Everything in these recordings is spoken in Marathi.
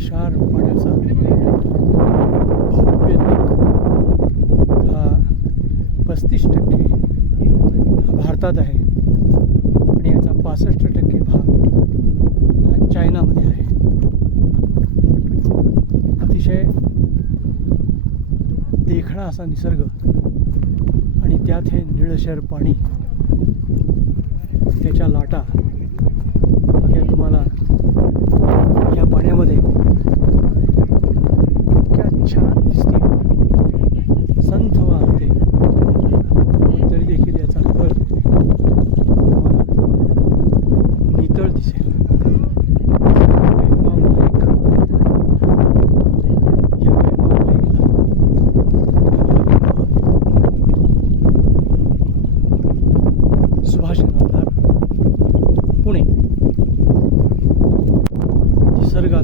क्षार पाण्याचा भौगोलिक हा पस्तीस टक्के भारतात आहे आणि याचा पासष्ट टक्के भाग हा चायनामध्ये आहे. अतिशय देखणा असा निसर्ग आणि त्यात हे निळशर पाणी त्याच्या लाटा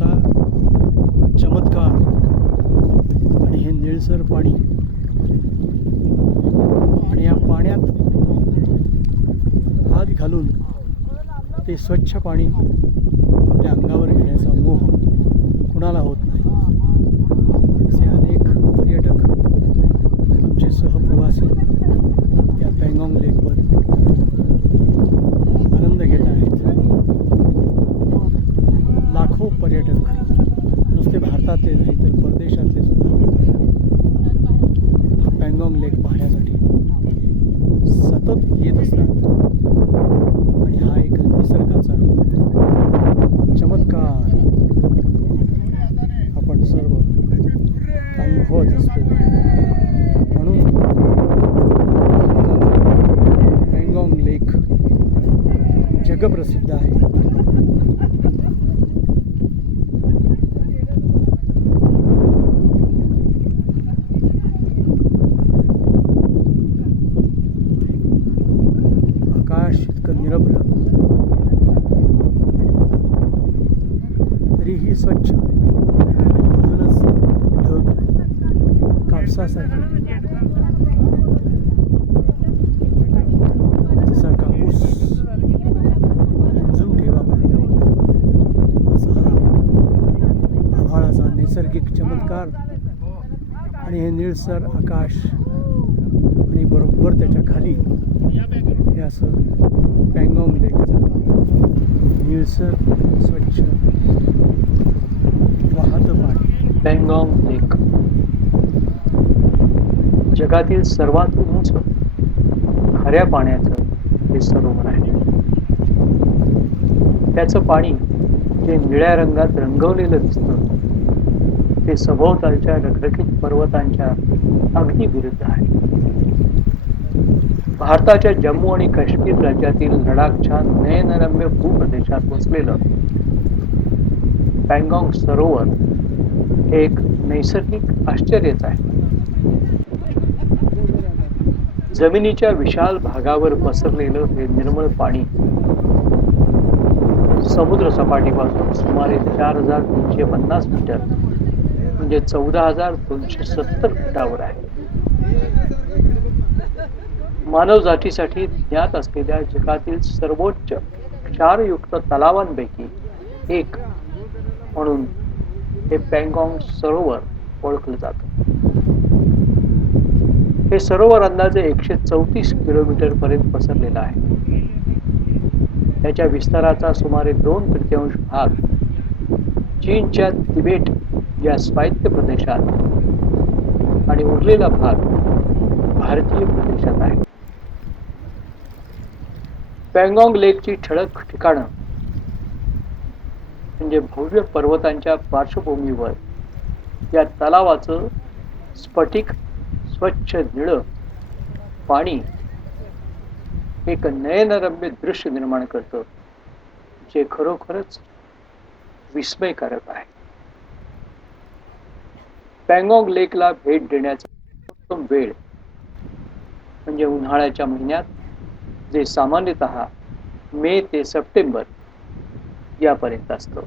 पाण्याचा चमत्कार आणि हे निळसर पाणी. आणि या पाण्यात हात घालून ते स्वच्छ पाणी आपल्या अंगावर घेण्याचा मोह कुणाला होत सर निळसर आकाश आणि बरोबर त्याच्याखाली. हे असं पँगॉंग लेक निळसर स्वच्छ. वाहत पाणी. पँगॉंग लेक. जगातील सर्वात उंच खऱ्या पाण्याचं हे सरोवर आहे. त्याचं पाणी जे निळ्या रंगात रंगवलेलं दिसतं सभोवतालच्या रखरखीत पर्वतांच्या अगदी विरुद्ध आहे. भारताच्या जम्मू आणि काश्मीर राज्यातील लडाखच्या नयनरम्य भूप्रदेशात वसलेलं पँगॉंग सरोवर हे एक नैसर्गिक आश्चर्यच आहे. जमिनीच्या विशाल भागावर पसरलेलं हे निर्मळ पाणी समुद्र सपाटीपासून सुमारे चार हजार तीनशे पन्नास मीटर म्हणजे चौदा हजार दोनशे सत्तर फुटावर आहे. मानव जातीसाठी ज्ञात असलेल्या जगातील सर्वोच्च क्षारयुक्त तलावांपैकी एक म्हणून हे पँगॉंग सरोवर ओळखलं जातं. हे सरोवर अंदाजे एकशे चौतीस किलोमीटर पर्यंत पसरलेलं आहे. त्याच्या विस्ताराचा सुमारे दोन तृतीयांश भाग चीनच्या तिबेट या स्वायत्त प्रदेशात आणि उरलेला भाग भारतीय प्रदेशात आहे. पँगॉंग लेकची ठळक ठिकाणं म्हणजे भव्य पर्वतांच्या पार्श्वभूमीवर या तलावाचं स्फटिक स्वच्छ निळं पाणी एक नयनरम्य दृश्य निर्माण करतं जे खरोखरच विस्मयकारक आहे. पँगॉंग लेकला भेट देण्याचा उत्तम वेळ. म्हणजे उन्हाळ्याच्या महिन्यात जे सामान्यतः मे ते सप्टेंबर यापर्यंत असतं.